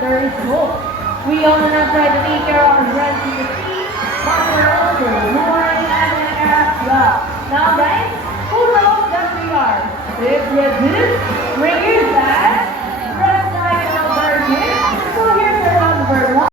there is hope. We all not try to take care of our friends in the sea, but we're also mooring and as well. Now guys, who knows that we are? If you do,